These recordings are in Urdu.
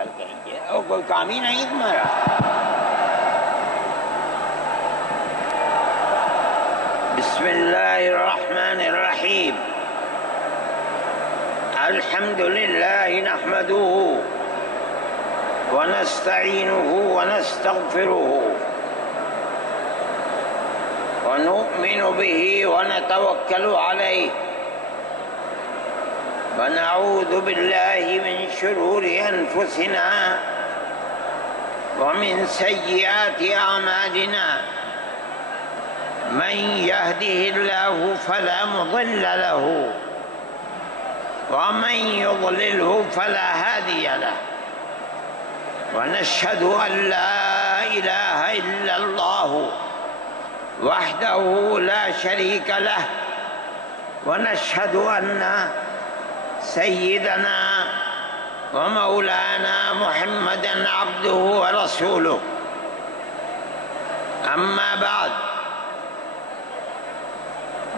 کر کہیں گے اور کوئی کام ہی نہیں تمہارا. بسم اللہ الرحمن الرحیم. الحمد للہ نحمده ونستعینه ونستغفره ونؤمن به ونتوکل علیہ ونعوذ باللہ من شرور انفسنا ومن سیئات اعمالنا من يهده الله فلا مضل له ومن يضلله فلا هادي له ونشهد أن لا إله إلا الله وحده لا شريك له ونشهد أن سيدنا ومولانا محمدا عبده ورسوله. أما بعد،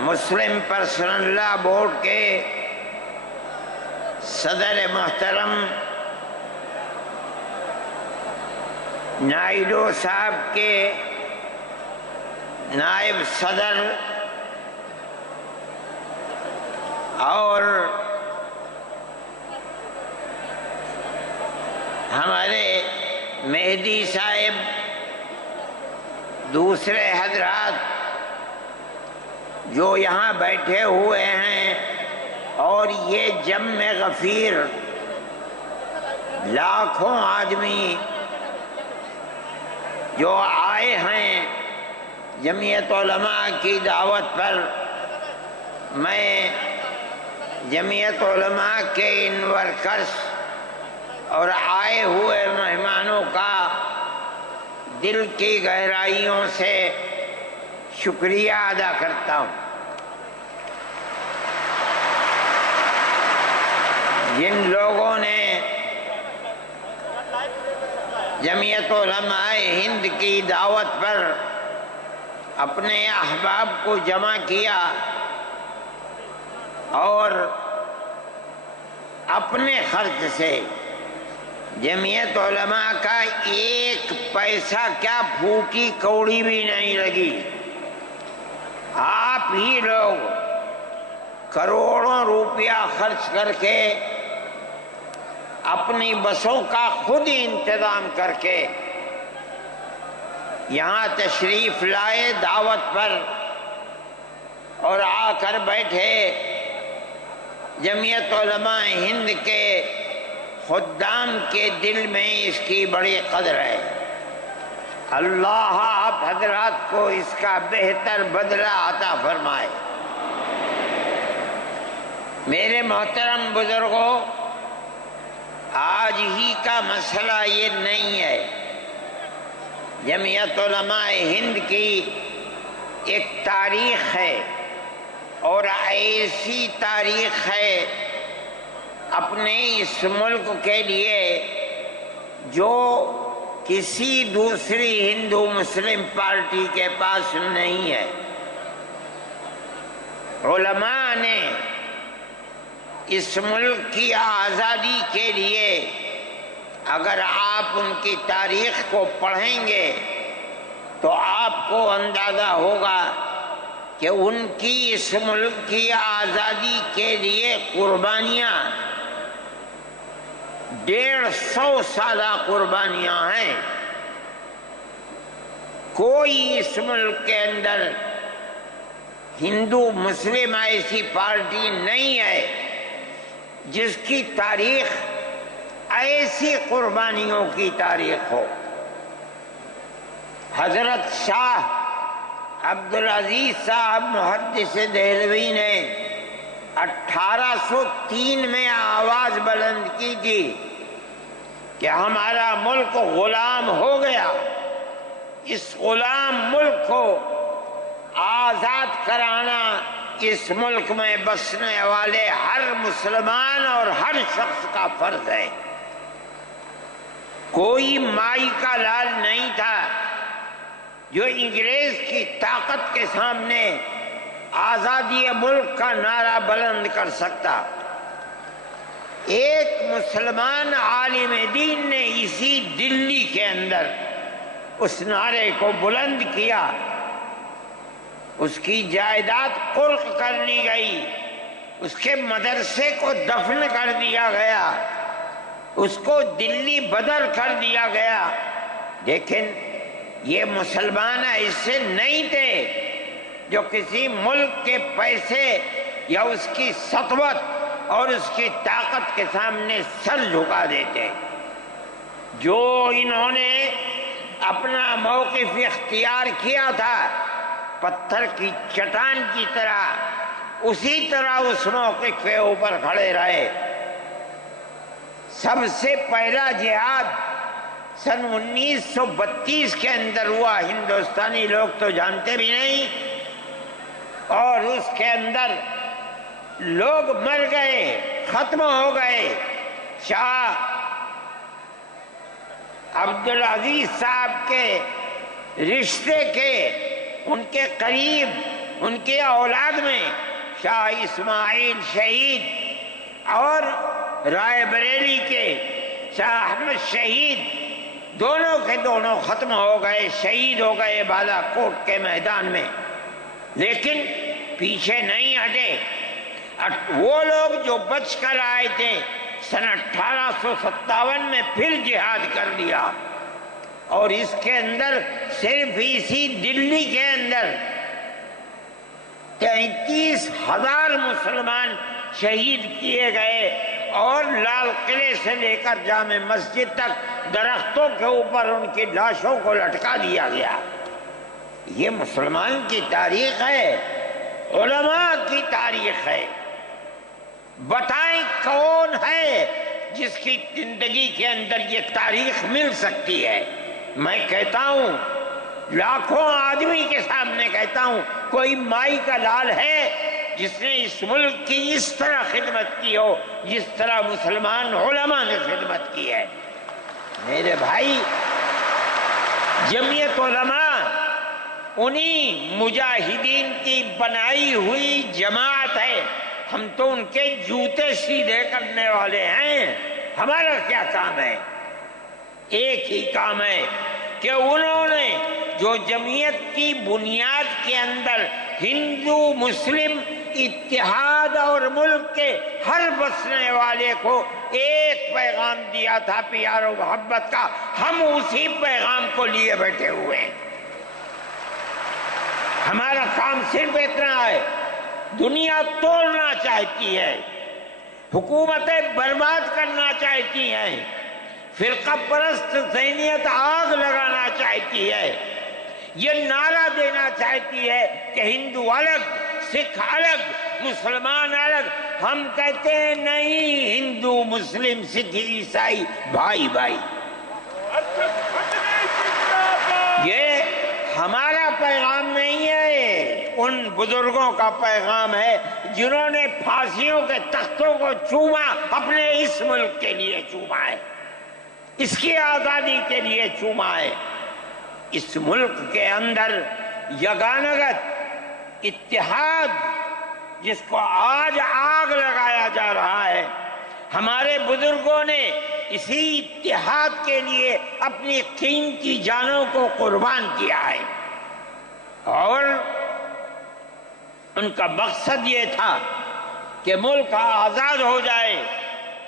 مسلم پرسنل لا بورڈ کے صدر محترم نائیڈو صاحب کے نائب صدر اور ہمارے مہدی صاحب، دوسرے حضرات جو یہاں بیٹھے ہوئے ہیں، اور یہ جمع غفیر لاکھوں آدمی جو آئے ہیں جمعیت علماء کی دعوت پر. میں جمعیت علماء کے ان ورکرز اور آئے ہوئے مہمانوں کا دل کی گہرائیوں سے شکریہ ادا کرتا ہوں. جن لوگوں نے جمعیت علماء ہند کی دعوت پر اپنے احباب کو جمع کیا اور اپنے خرچ سے جمعیت علماء کا ایک پیسہ کیا پھوٹی کوڑی بھی نہیں لگی. آپ ہی لوگ کروڑوں روپیہ خرچ کر کے اپنی بسوں کا خود ہی انتظام کر کے یہاں تشریف لائے دعوت پر اور آ کر بیٹھے. جمعیت علماء ہند کے خدام کے دل میں اس کی بڑی قدر ہے. اللہ آپ حضرات کو اس کا بہتر بدلہ عطا فرمائے. میرے محترم بزرگوں، آج ہی کا مسئلہ یہ نہیں ہے. جمعیت علماء ہند کی ایک تاریخ ہے، اور ایسی تاریخ ہے اپنے اس ملک کے لیے جو کسی دوسری ہندو مسلم پارٹی کے پاس نہیں ہے. علماء نے اس ملک کی آزادی کے لیے اگر آپ ان کی تاریخ کو پڑھیں گے تو آپ کو اندازہ ہوگا کہ ان کی اس ملک کی آزادی کے لیے قربانیاں 150 سالہ قربانیاں ہیں. کوئی اس ملک کے اندر ہندو مسلم ایسی پارٹی نہیں ہے جس کی تاریخ ایسی قربانیوں کی تاریخ ہو. حضرت شاہ عبدالعزیز صاحب محدث دہلوی نے 1803 میں آواز بلند کی تھی کہ ہمارا ملک غلام ہو گیا. اس غلام ملک کو آزاد کرانا اس ملک میں بسنے والے ہر مسلمان اور ہر شخص کا فرض ہے. کوئی مائی کا لال نہیں تھا جو انگریز کی طاقت کے سامنے آزادی ملک کا نعرہ بلند کر سکتا. ایک مسلمان عالم دین نے اسی دلی کے اندر اس نعرے کو بلند کیا، اس کی جائیداد قلق کر لی گئی، اس کے مدرسے کو دفن کر دیا گیا، اس کو دلی بدر کر دیا گیا۔ لیکن یہ مسلمان ایسے نہیں تھے جو کسی ملک کے پیسے یا اس کی سطوت اور اس کی طاقت کے سامنے سر جھکا دیتے۔ جو انہوں نے اپنا موقف اختیار کیا تھا پتھر کی چٹان کی طرح، اسی طرح اس موقف کے اوپر کھڑے رہے۔ سب سے پہلا جہاد سن 1932 کے اندر ہوا، ہندوستانی لوگ تو جانتے بھی نہیں، اور اس کے اندر لوگ مر گئے، ختم ہو گئے۔ شاہ عبدالعزیز صاحب کے رشتے کے، ان کے قریب، ان کے اولاد میں شاہ اسماعیل شہید اور رائے بریلی کے شاہ احمد شہید، دونوں کے دونوں ختم ہو گئے، شہید ہو گئے بالا کوٹ کے میدان میں۔ لیکن پیچھے نہیں ہٹے۔ وہ لوگ جو بچ کر آئے تھے سن 1857 میں پھر جہاد کر لیا، اور اس کے اندر صرف اسی دلی کے اندر 33,000 مسلمان شہید کیے گئے، اور لال قلعے سے لے کر جامع مسجد تک درختوں کے اوپر ان کی لاشوں کو لٹکا دیا گیا۔ یہ مسلمان کی تاریخ ہے، علماء کی تاریخ ہے۔ بتائیں کون ہے جس کی زندگی کے اندر یہ تاریخ مل سکتی ہے؟ میں کہتا ہوں، لاکھوں آدمی کے سامنے کہتا ہوں، کوئی مائی کا لال ہے جس نے اس ملک کی اس طرح خدمت کی ہو جس طرح مسلمان علماء نے خدمت کی ہے؟ میرے بھائی، جمعیت علماء انہی مجاہدین کی بنائی ہوئی جماعت ہے۔ ہم تو ان کے جوتے سیدھے کرنے والے ہیں۔ ہمارا کیا کام ہے؟ ایک ہی کام ہے کہ انہوں نے جو جمعیت کی بنیاد کے اندر ہندو مسلم اتحاد اور ملک کے ہر بسنے والے کو ایک پیغام دیا تھا پیار و محبت کا، ہم اسی پیغام کو لیے بیٹھے ہوئے ہیں۔ ہمارا کام صرف اتنا ہے۔ دنیا توڑنا چاہتی ہے، حکومتیں برباد کرنا چاہتی ہیں، فرقہ پرست ذہنیت آگ لگانا چاہتی ہے، یہ نعرہ دینا چاہتی ہے کہ ہندو الگ، سکھ الگ، مسلمان الگ۔ ہم کہتے ہیں نہیں، ہندو مسلم سکھ عیسائی بھائی بھائی۔ یہ ہمارا پیغام نہیں ہے، ان بزرگوں کا پیغام ہے جنہوں نے پھانسیوں کے تختوں کو چوما، اپنے اس ملک کے لیے چوما ہے، اس کی آزادی کے لیے چوما ہے۔ اس ملک کے اندر یگانگت اتحاد جس کو آج آگ لگایا جا رہا ہے، ہمارے بزرگوں نے اسی اتحاد کے لیے اپنی قیمتی جانوں کو قربان کیا ہے، اور ان کا مقصد یہ تھا کہ ملک آزاد ہو جائے۔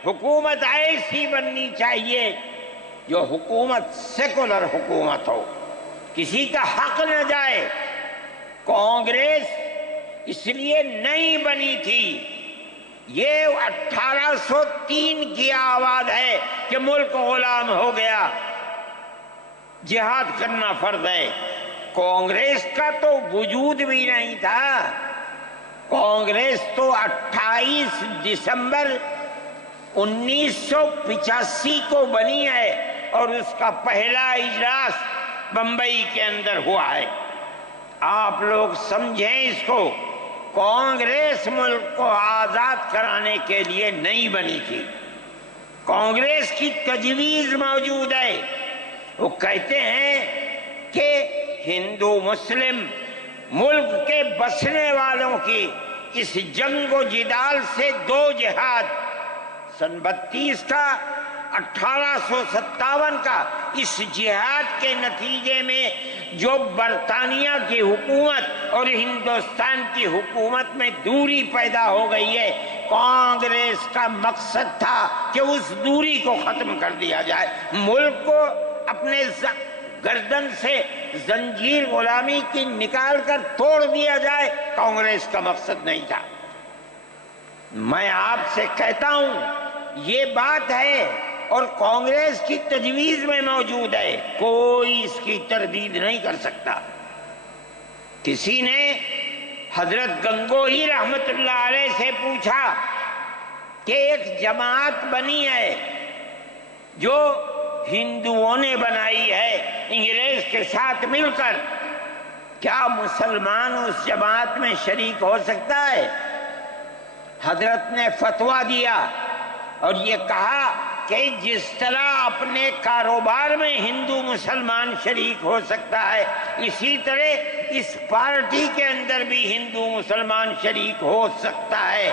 حکومت ایسی بننی چاہیے جو حکومت سیکولر حکومت ہو، کسی کا حق نہ جائے۔ کانگریس اس لیے نہیں بنی تھی، یہ 1803 کی آواز ہے کہ ملک غلام ہو گیا، جہاد کرنا فرض ہے۔ کانگریس کا تو وجود بھی نہیں تھا۔ کانگریس تو 28 دسمبر 1985 کو بنی ہے، اور اس کا پہلا اجلاس بمبئی کے اندر ہوا ہے۔ آپ لوگ سمجھیں اس کو، کانگریس ملک کو آزاد کرانے کے لیے نہیں بنی تھی۔ کانگریس کی تجویز موجود ہے، وہ کہتے ہیں کہ ہندو مسلم ملک کے بسنے والوں کی اس جنگ و جدال سے دو جہاد سن 32 کا 1857 کا اس جہاد کے نتیجے میں جو برطانیہ کی حکومت اور ہندوستان کی حکومت میں دوری پیدا ہو گئی ہے، کانگریس کا مقصد تھا کہ اس دوری کو ختم کر دیا جائے، ملک کو اپنے گردن سے زنجیر غلامی کی نکال کر توڑ دیا جائے۔ کانگریس کا مقصد نہیں تھا۔ میں آپ سے کہتا ہوں یہ بات ہے اور کانگریس کی تجویز میں موجود ہے، کوئی اس کی تردید نہیں کر سکتا۔ کسی نے حضرت گنگوہی رحمت اللہ علیہ سے پوچھا کہ ایک جماعت بنی ہے جو ہندوؤں نے بنائی ہے انگریز کے ساتھ مل کر، کیا مسلمان اس جماعت میں شریک ہو سکتا ہے؟ حضرت نے فتویٰ دیا اور یہ کہا کہ جس طرح اپنے کاروبار میں ہندو مسلمان شریک ہو سکتا ہے، اسی طرح اس پارٹی کے اندر بھی ہندو مسلمان شریک ہو سکتا ہے،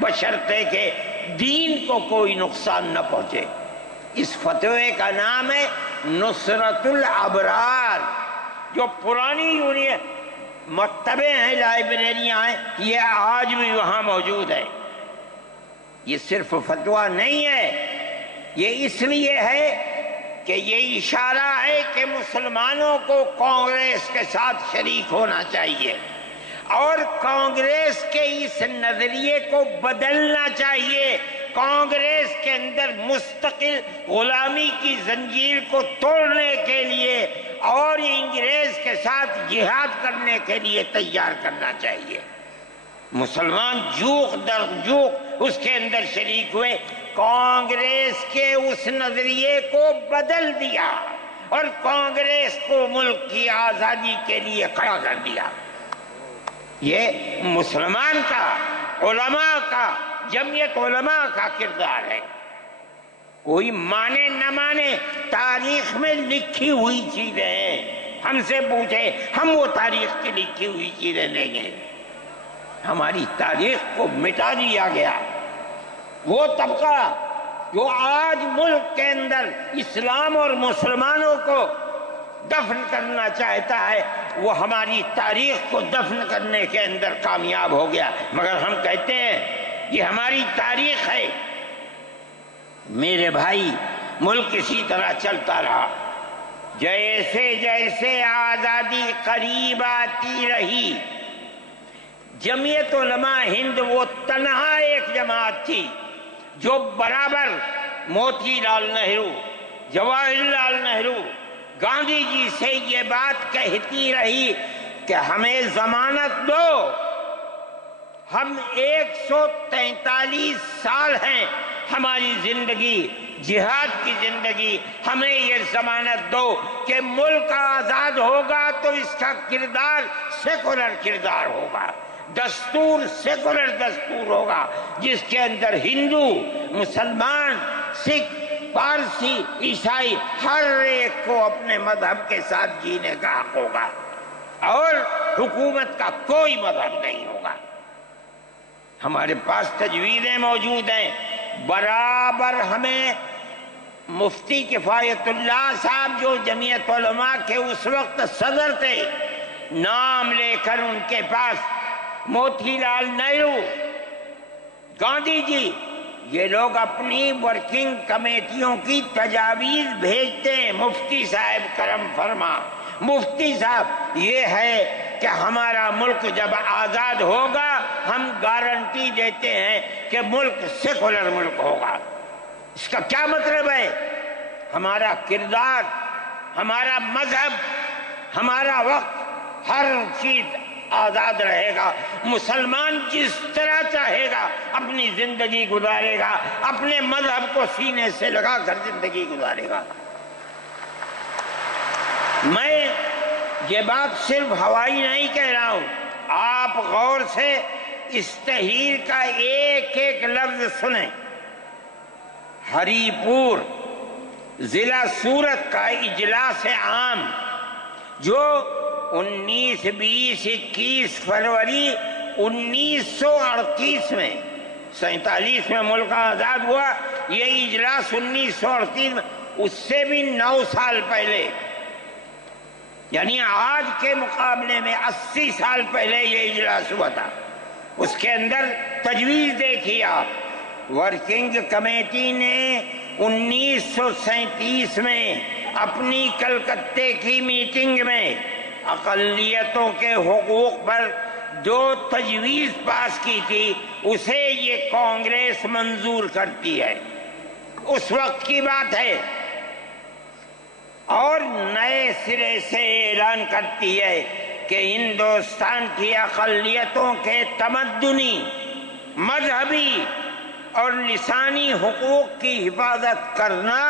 بشرطے کہ دین کو کوئی نقصان نہ پہنچے۔ اس فتوے کا نام ہے نصرت الابرار، جو پرانی یونین مکتبیں ہیں، لائبریریاں ہیں، یہ آج بھی وہاں موجود ہے۔ یہ صرف فتویٰ نہیں ہے، یہ اس لیے ہے کہ یہ اشارہ ہے کہ مسلمانوں کو کانگریس کے ساتھ شریک ہونا چاہیے اور کانگریس کے اس نظریے کو بدلنا چاہیے۔ کانگریس کے اندر مستقل غلامی کی زنجیر کو توڑنے کے لیے اور انگریز کے ساتھ جہاد کرنے کے لیے تیار کرنا چاہیے۔ مسلمان جوق در جوق اس کے اندر شریک ہوئے، کانگریس کے اس نظریے کو بدل دیا اور کانگریس کو ملک کی آزادی کے لیے کھڑا کر دیا۔ یہ مسلمان کا، علماء کا، جمعیت علماء کا کردار ہے۔ کوئی مانے نہ مانے، تاریخ میں لکھی ہوئی چیزیں ہیں، ہم سے پوچھے ہم وہ تاریخ کی لکھی ہوئی چیزیں دیں گے۔ ہماری تاریخ کو مٹا دیا گیا۔ وہ طبقہ جو آج ملک کے اندر اسلام اور مسلمانوں کو دفن کرنا چاہتا ہے، وہ ہماری تاریخ کو دفن کرنے کے اندر کامیاب ہو گیا، مگر ہم کہتے ہیں یہ ہماری تاریخ ہے۔ میرے بھائی، ملک اسی طرح چلتا رہا، جیسے جیسے آزادی قریب آتی رہی، جمعیت علماء ہند وہ تنہا ایک جماعت تھی جو برابر موتی لال نہرو، جواہر لال نہرو، گاندھی جی سے یہ بات کہتی رہی کہ ہمیں ضمانت دو، ہم 143 سال ہیں ہماری زندگی، جہاد کی زندگی، ہمیں یہ ضمانت دو کہ ملک آزاد ہوگا تو اس کا کردار سیکولر کردار ہوگا، دستور سیکولر دستور ہوگا، جس کے اندر ہندو، مسلمان، سکھ، پارسی، عیسائی ہر ایک کو اپنے مذہب کے ساتھ جینے کا حق ہوگا اور حکومت کا کوئی مذہب نہیں ہوگا۔ ہمارے پاس تجویزیں موجود ہیں، برابر ہمیں مفتی کفایت اللہ صاحب جو جمعیت علماء کے اس وقت صدر تھے، نام لے کر ان کے پاس موتی لال نہرو، گاندھی جی، یہ لوگ اپنی ورکنگ کمیٹیوں کی تجاویز بھیجتے ہیں، مفتی صاحب کرم فرما، مفتی صاحب یہ ہے کہ ہمارا ملک جب آزاد ہوگا ہم گارنٹی دیتے ہیں کہ ملک سیکولر ملک ہوگا۔ اس کا کیا مطلب ہے؟ ہمارا کردار، ہمارا مذہب، ہمارا وقت، ہر چیز آزاد رہے گا، مسلمان جس طرح چاہے گا اپنی زندگی گزارے گا، اپنے مذہب کو سینے سے لگا کر زندگی گزارے گا۔ میں یہ بات صرف ہوائی نہیں کہہ رہا ہوں، آپ غور سے اس تحریر کا ایک ایک لفظ سنیں۔ ہری پور ضلع سورت کا اجلاس عام جو 19، 20، 21 فروری 1938 میں 47 میں ملک آزاد ہوا، یہ اجلاس 1938 میں، اس سے بھی 9 سال پہلے، یعنی آج کے مقابلے میں 80 سال پہلے یہ اجلاس ہوا تھا۔ اس کے اندر تجویز دیکھیے آپ، ورکنگ کمیٹی نے 1937 میں اپنی کلکتے کی میٹنگ میں اقلیتوں کے حقوق پر جو تجویز پاس کی تھی اسے یہ کانگریس منظور کرتی ہے، اس وقت کی بات ہے، اور نئے سرے سے اعلان کرتی ہے کہ ہندوستان کی اقلیتوں کے تمدنی، مذہبی اور لسانی حقوق کی حفاظت کرنا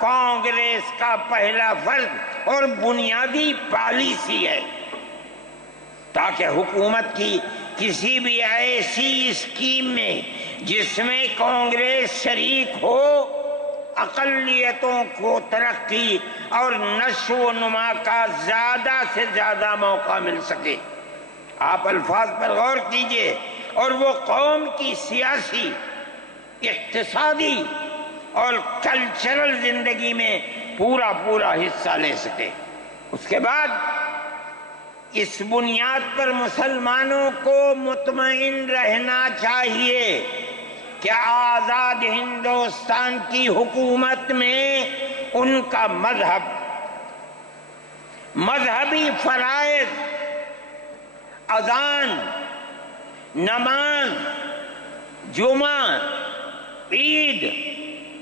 کانگریس کا پہلا فرض اور بنیادی پالیسی ہے، تاکہ حکومت کی کسی بھی ایسی اسکیم میں جس میں کانگریس شریک ہو، اقلیتوں کو ترقی اور نشو و نما کا زیادہ سے زیادہ موقع مل سکے۔ آپ الفاظ پر غور کیجئے، اور وہ قوم کی سیاسی، اقتصادی اور کلچرل زندگی میں پورا حصہ لے سکے۔ اس کے بعد اس بنیاد پر مسلمانوں کو مطمئن رہنا چاہیے کہ آزاد ہندوستان کی حکومت میں ان کا مذہب، مذہبی فرائض، اذان، نماز، جمعہ، عید،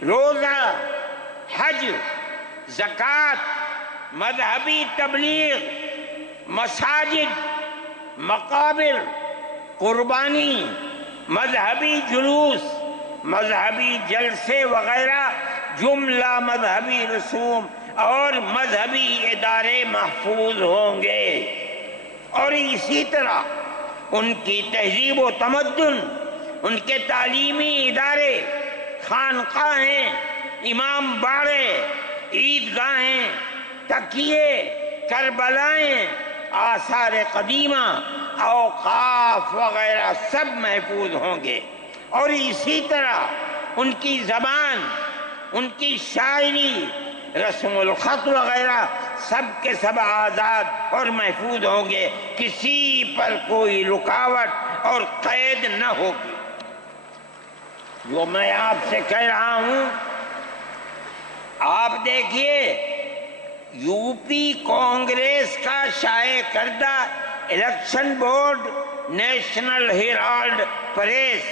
روزہ، حج، زکوٰۃ، مذہبی تبلیغ، مساجد، مقابر، قربانی، مذہبی جلوس، مذہبی جلسے وغیرہ جملہ مذہبی رسوم اور مذہبی ادارے محفوظ ہوں گے، اور اسی طرح ان کی تہذیب و تمدن، ان کے تعلیمی ادارے، خانقاہیں، امام باڑے، عیدگاہیں، تکیے، کربلائیں، آثار قدیمہ، اوقاف وغیرہ سب محفوظ ہوں گے، اور اسی طرح ان کی زبان، ان کی شاعری، رسم الخط وغیرہ سب کے سب آزاد اور محفوظ ہوں گے، کسی پر کوئی رکاوٹ اور قید نہ ہوگی۔ جو میں آپ سے کہہ رہا ہوں، آپ دیکھیے، یو پی کانگریس کا شائع کردہ election board, national herald press,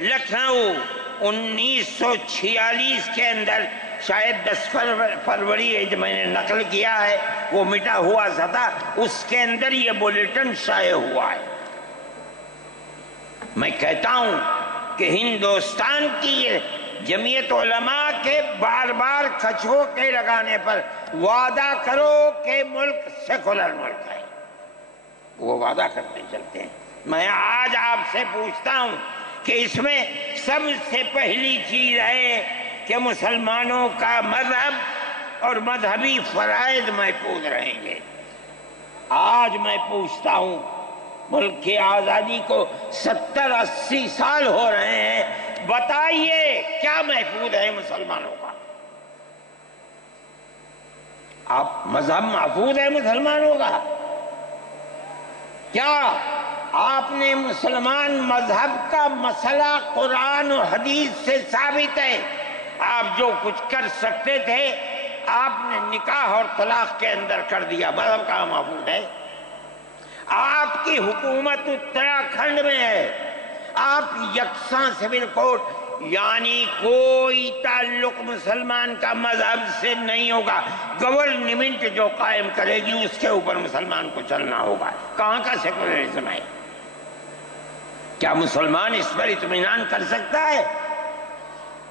Lucknow, 1946 کے اندر، شاید 10 فروری جو میں نے نقل کیا ہے وہ مٹا ہوا سا تھا، اس کے اندر یہ بلیٹن شائع ہوا ہے۔ میں کہتا ہوں کہ ہندوستان کی جمعیت علماء کے بار بار کھچوکے لگانے پر وعدہ کرو کہ ملک سیکولر ملک ہے، وہ وعدہ کرتے چلتے ہیں۔ میں آج آپ سے پوچھتا ہوں کہ اس میں سب سے پہلی چیز ہے کہ مسلمانوں کا مذہب اور مذہبی فرائض محفوظ رہیں گے۔ آج میں پوچھتا ہوں، ملک کی آزادی کو 70-80 سال ہو رہے ہیں، بتائیے کیا محفوظ ہے مسلمانوں کا؟ آپ مذہب محفوظ ہے مسلمانوں کا؟ کیا آپ نے مسلمان مذہب کا مسئلہ قرآن و حدیث سے ثابت ہے؟ آپ جو کچھ کر سکتے تھے آپ نے نکاح اور طلاق کے اندر کر دیا، مذہب کہاں محفوظ ہے؟ آپ کی حکومت اتراکھنڈ میں ہے، آپ یکساں سول کوڈ، یعنی کوئی تعلق مسلمان کا مذہب سے نہیں ہوگا، گورنمنٹ جو قائم کرے گی اس کے اوپر مسلمان کو چلنا ہوگا۔ کہاں کا سیکولرزم ہے؟ کیا مسلمان اس پر اطمینان کر سکتا ہے؟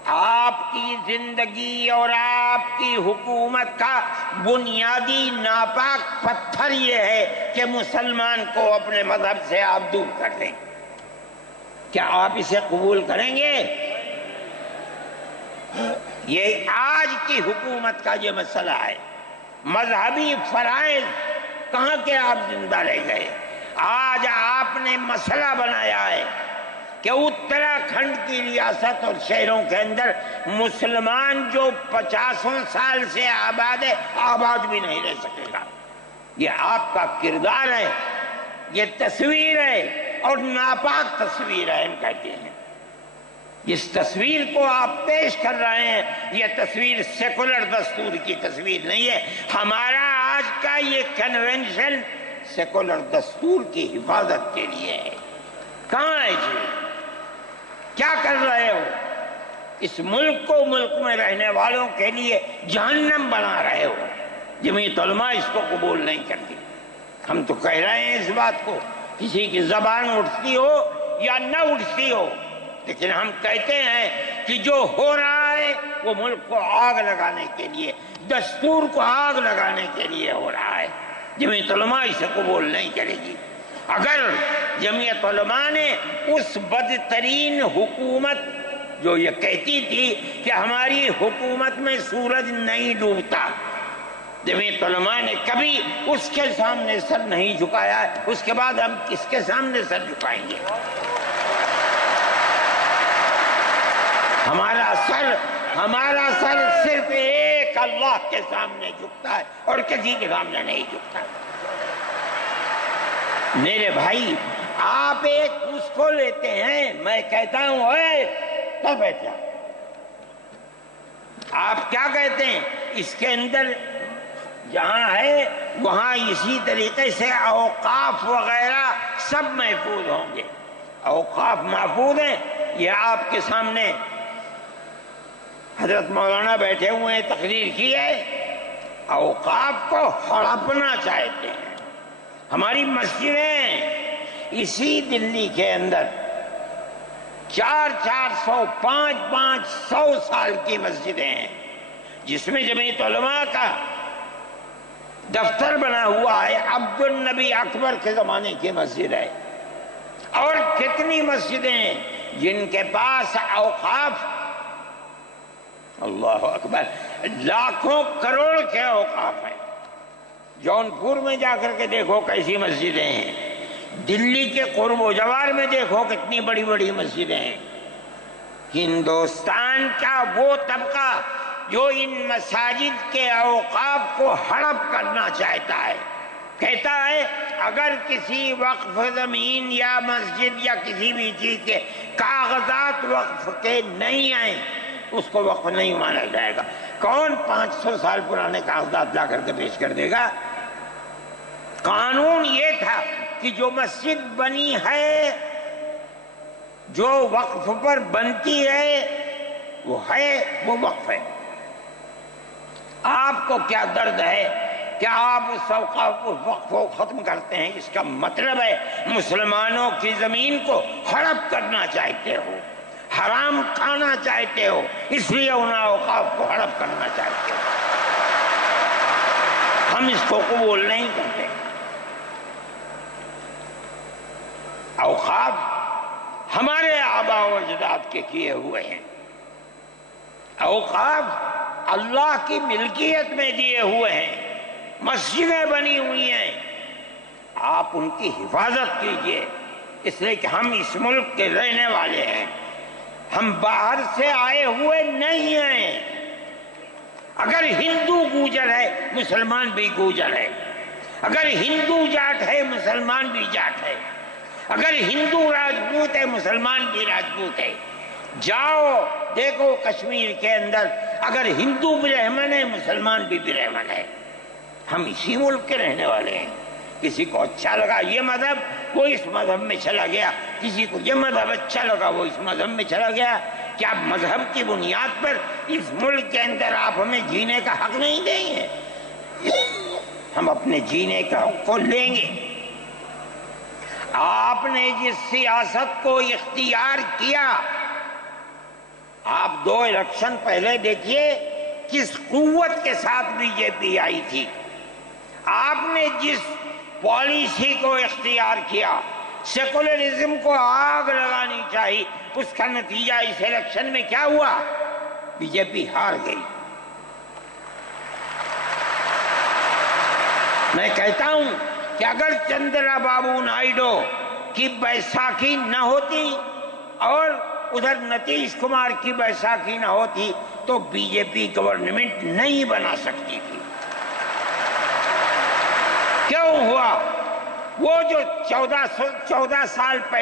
آپ کی زندگی اور آپ کی حکومت کا بنیادی ناپاک پتھر یہ ہے کہ مسلمان کو اپنے مذہب سے آپ دور کر دیں۔ کیا آپ اسے قبول کریں گے؟ یہ آج کی حکومت کا یہ مسئلہ ہے۔ مذہبی فرائض کہاں کے آپ زندہ رہ گئے؟ آج آپ نے مسئلہ بنایا ہے کہ اتراکھنڈ کی ریاست اور شہروں کے اندر مسلمان جو 50 سال سے آباد ہے، آباد بھی نہیں رہ سکے گا۔ یہ آپ کا کردار ہے، یہ تصویر ہے اور ناپاک تصویر ہے، ہم کہتے ہیں۔ جس تصویر کو آپ پیش کر رہے ہیں یہ تصویر سیکولر دستور کی تصویر نہیں ہے۔ ہمارا آج کا یہ کنونشن سیکولر دستور کی حفاظت کے لیے ہے۔ کہاں ہے جی؟ کیا کر رہے ہو؟ اس ملک کو، ملک میں رہنے والوں کے لیے جہنم بنا رہے ہو۔ جمعیت علماء اس کو قبول نہیں کرتی۔ ہم تو کہہ رہے ہیں اس بات کو، کسی کی زبان اٹھتی ہو یا نہ اٹھتی ہو، لیکن ہم کہتے ہیں کہ جو ہو رہا ہے وہ ملک کو آگ لگانے کے لیے، دستور کو آگ لگانے کے لیے ہو رہا ہے۔ جمعیت علماء اسے قبول نہیں کرے گی۔ اگر جمعیت علماء نے اس بدترین حکومت جو یہ کہتی تھی کہ ہماری حکومت میں سورج نہیں ڈوبتا، جمعیت علماء نے کبھی اس کے سامنے سر نہیں جھکایا ہے، اس کے بعد ہم کس کے سامنے سر جھکائیں گے؟ ہمارا سر صرف ایک اللہ کے سامنے جھکتا ہے اور کسی کے سامنے نہیں جھکتا۔ میرے بھائی، آپ ایک اس کو لیتے ہیں، میں کہتا ہوں اے تو بیٹھا، آپ کیا کہتے ہیں؟ اس کے اندر جہاں ہے وہاں اسی طریقے سے اوقاف وغیرہ سب محفوظ ہوں گے۔ اوقاف محفوظ ہیں، یہ آپ کے سامنے حضرت مولانا بیٹھے ہوئے ہیں، تقریر کی ہے۔ اوقاف کو ہڑپنا چاہتے ہیں۔ ہماری مسجدیں اسی دلی کے اندر 400 500 سال کی مسجدیں ہیں، جس میں جمعیت علماء کا دفتر بنا ہوا ہے، عبد النبی اکبر کے زمانے کی مسجد ہے۔ اور کتنی مسجدیں ہیں جن کے پاس اوقاف، اللہ اکبر، لاکھوں کروڑ کے اوقاف ہیں۔ جونپور میں جا کر کے دیکھو کیسی مسجدیں ہیں، دلی کے قرب و جوار میں دیکھو کتنی بڑی بڑی مسجدیں ہیں۔ ہندوستان کا وہ طبقہ جو ان مساجد کے اوقاف کو ہڑپ کرنا چاہتا ہے، کہتا ہے اگر کسی وقف زمین یا مسجد یا کسی بھی چیز کے کاغذات وقف کے نہیں آئیں اس کو وقف نہیں مانا جائے گا۔ کون 500 سال پرانے کاغذات لا کر کے پیش کر دے گا؟ قانون یہ تھا کہ جو مسجد بنی ہے، جو وقف پر بنتی ہے، وہ وقف ہے۔ آپ کو کیا درد ہے کہ آپ اس وقف کو ختم کرتے ہیں؟ اس کا مطلب ہے مسلمانوں کی زمین کو ہڑپ کرنا چاہتے ہو، حرام کھانا چاہتے ہو، اس لیے ان اوقاف کو ہڑپ کرنا چاہتے ہو۔ ہم اس کو قبول نہیں کرتے۔ اوقاف ہمارے آباء و اجداد کے کیے ہوئے ہیں، اوقاف اللہ کی ملکیت میں دیے ہوئے ہیں، مسجدیں بنی ہوئی ہیں، آپ ان کی حفاظت کیجئے، اس لیے کہ ہم اس ملک کے رہنے والے ہیں، ہم باہر سے آئے ہوئے نہیں ہیں۔ اگر ہندو گوجر ہے مسلمان بھی گوجر ہے، اگر ہندو جاٹ ہے مسلمان بھی جاٹ ہے، اگر ہندو راجپوت ہے مسلمان بھی راجپوت ہے۔ جاؤ دیکھو کشمیر کے اندر، اگر ہندو برہمن ہے مسلمان بھی برہمن ہے۔ ہم اسی ملک کے رہنے والے ہیں۔ کسی کو اچھا لگا یہ مذہب وہ اس مذہب میں چلا گیا، کسی کو یہ مذہب اچھا لگا وہ اس مذہب میں چلا گیا۔ کیا مذہب کی بنیاد پر اس ملک کے اندر آپ ہمیں جینے کا حق نہیں دیں گے؟ ہم اپنے جینے کا حق کو لیں گے۔ آپ نے جس سیاست کو اختیار کیا، آپ 2 الیکشن پہلے دیکھیے کس قوت کے ساتھ بی جے پی آئی تھی۔ آپ نے جس پالیسی کو اختیار کیا، سیکولرزم کو آگ لگانی چاہیے، اس کا نتیجہ اس الیکشن میں کیا ہوا؟ بی جے پی ہار گئی۔ میں کہتا ہوں کہ اگر چندرا بابو نائیڈو کی بیساکھی نہ ہوتی اور ادھر نتیش کمار کی بیساکھی نہ ہوتی تو بی جے پی گورنمنٹ نہیں بنا سکتی تھی۔ کیوں ہوا؟ وہ جو 14 سال پہلے